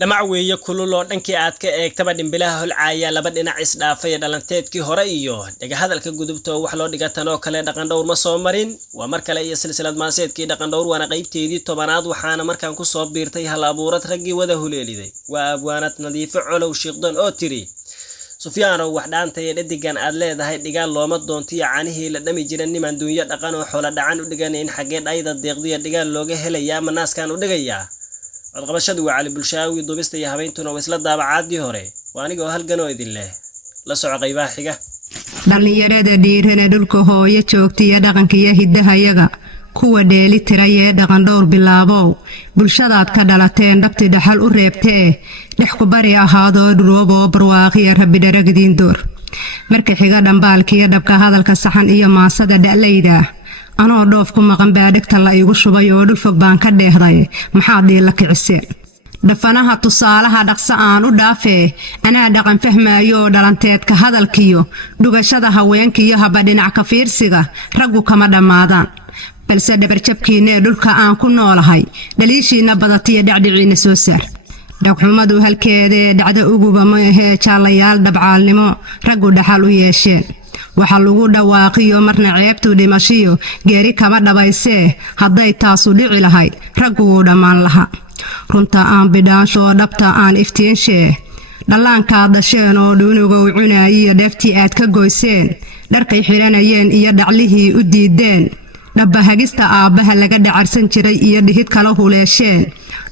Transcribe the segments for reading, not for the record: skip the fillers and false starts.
damac weeye kulul oo dhankii aad ka eegtaba dhimbilaha holcaaya laba dhinac isdhaafay dhalanteedkii hore iyo dhaga hadalka gudubto wax loo dhigatan oo kale dhaqan dhowr ma soo marin waa mar kale iyo silsilad maaseedkii dhaqan dhowr waana qaybteedii 10aad waxaana markaan ku soo biirtay hal abuurad raggii wada huleeliday waa abwaanad nadiifo colow shiiqdan oo tiri Sufyaano wax dhaantay dhadigan aad leedahay dhigaan looma doontiyo caanihii la dhami jiray niman dunya dhaqan oo xoolo dhacan u dhiganeen xageed ayda deeqdiya dhigaan looga helayaa manaaskan u dhigayaa القبشة وعلي بلشاوي دوبست يا هبينتنا وإسلا دابع عادي هوري وأنا جو هالجنو إذن الله لا سوق قيباه حاجة. dhalinyarada dhiirana dhulka hooyo joogtiya dhaqankiya hidaha yaga kuwa dheeli tiraya dhaqan dhowr bilaabow bulshadaad ka dhalateen dhabti dhaxal u reebtee dhex ku bari ahaado dhuroobo barwaaqiya rabbi daragdiin door marka xiga dhambaalkiya dhabka hadalka saxan iyo maasada dhalayda anoo dhoof ku maqan baadhigta la igu shubay oo dhul fog baan ka dheehday maxaa dhiila kiciseen dhafanaha tusaalaha dhaqso aan u dhaafee anaa dhaqan fahmaayo dhalanteedka hadalkiyo dhugashada haweenkiyo haba dhinac ka fiirsiga raggu kama dhammaadaan balse dhabarjabkiina dhulka aan ku noolahay dhaliishiina badatiyo dhacdhiciina soo saar dhaqxumadu halkeedee dhacdo uguba ma ahee jaalayaal dhabcaalnimo raggu dhaxal u yeesheen waxa lagu dhawaaqiyo marna ceebtu dhimashiyo geeri kama dhabaysee hadday taasu dhici lahayd raggu wuu dhammaan laha runta aan bidhaansho dhabta aan iftiinshee dhallaankaad dhasheen oo dhuunugow cunaayiyo dheeftii aad ka goyseen dharkay xidhanayeen iyo dhaclihii u diideen dhabbahagista aabbaha laga dhacarsan jiray iyo dhihid kala huleesheen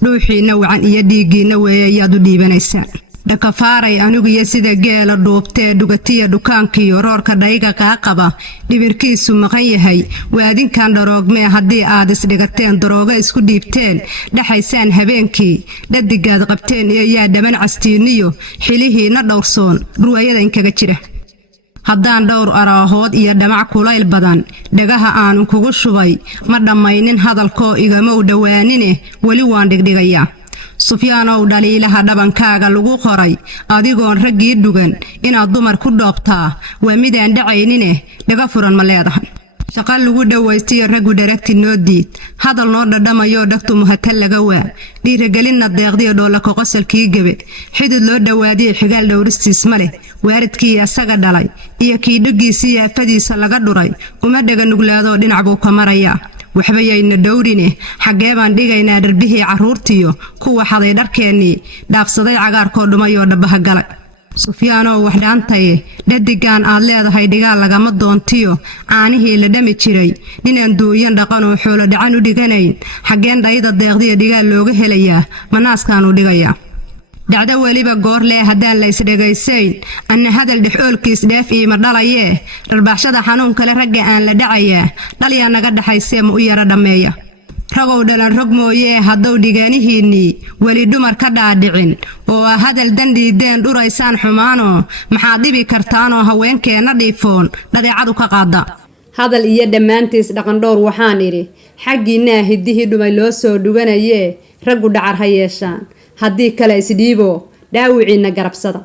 dhuuxiina wacan iyo dhiiggiina weeye ayaad u dhiibanaysaan dhakafaaray anigiyo sida geela dhuubtee dhugatiya dhukaankiyo roorka dhayga qaaqaba dhibirkiisu maqan yahay waadinkan dharoogmee haddii aad isdhigateen darooga isku dhiibteen dhaxaysaan habeenkii dhadigaad qabteen iyo yaa dhaban castiiniyo xilihiina dhowrsoon ruwaayada inkaga jira haddaan dhowr araahood iyo dhamac kulayl badan dhagaha aanu kugu shubay ma dhammaynin hadalkoo igama u dhowaanine weli waan dhigdhigayaa Sufyaanow dhaliilaha dhabankaaga lagu qoray adigoon raggii dhugan inaad dumar ku dhoobtaa waa midaan dhacaynine dhaga furan ma leedahay shaqo lagu dhawaystiyo raggu dharagti noo diid hadal noo dhadhamayo dhagtu muhatal laga waa dhiirigelinna deeqdiyo dhoola qoqosalkii gabe xidid loo dhawaadiyo xigaal dhowristiis ma leh waaridkii asaga dhalay iyo kii dhagiisii yaafadiisa laga dhuray uma dhaga nuglaadoo dhinac buu ka marayaa waxba yayna dhowrine xagee baan dhigaynaa darbihii caruurtiyo kuwa xaday dharkeennii dhaafsaday cagaarkoo dhumayoo dhabaha galay Sufyaanow wax dhaantaye dhadigaan aad leedahay dhigaal lagama doontiyo caanihii la dhami jiray ninaan duuyan dhaqan oo xoolo dhacan u dhiganayn xageen dhayda deeqdiya dhigaal looga helayaa manaaskaan u dhigayaa dhacdo weliba goor lee haddaan la isdhegaysayn anna hadal dhexoolkiis dheef iima dhalayee dharbaaxshada xanuun kale ragga aan la dhacayaa dhalyaa naga dhaxaysee ma u yara dhammeeya ragow dhalan rog mooyee haddou dhigaanihiinnii weli dumar ka dhaadhicin oo hadal dandhiideen dhuraysaan xumaanoo maxaad dhibi kartaanoo haweenkeenna dhiifoon dhadeecadu ka qaada hadal iyo dhammaantiis dhaqan dhowr waxaan idhi xaggiinnaa hiddihii dhumay loo soo dhuganayee raggu dhacar ha yeeshaan haddii kale isdhiibo dhaawiciinna garabsada